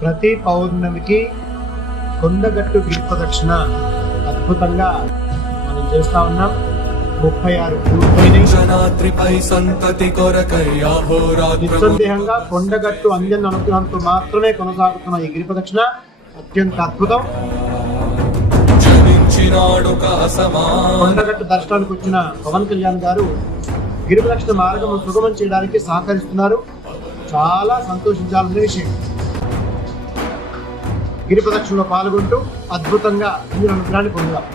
ప్రతి పౌర్ణమికి కొండగట్టు గిరి ప్రదక్షిణ అద్భుతంగా మనం చేస్తా ఉన్నాం. 36 నిస్సందేహంగా కొండగట్టు అంజన్ అనుగ్రహంతో మాత్రమే కొనసాగుతున్న ఈ గిరి ప్రదక్షిణ అత్యంత అద్భుతం. కొండగట్టు దర్శనానికి వచ్చిన పవన్ కళ్యాణ్ గారు గిరి ప్రదక్షిణ మార్గం సుగమం చేయడానికి సహకరిస్తున్నారు. చాలా సంతోషించాలనే విషయం. గిరి ప్రదక్షిణలో పాల్గొంటూ అద్భుతంగా అంజన్ అనుగ్రహాన్ని పొందుదాం.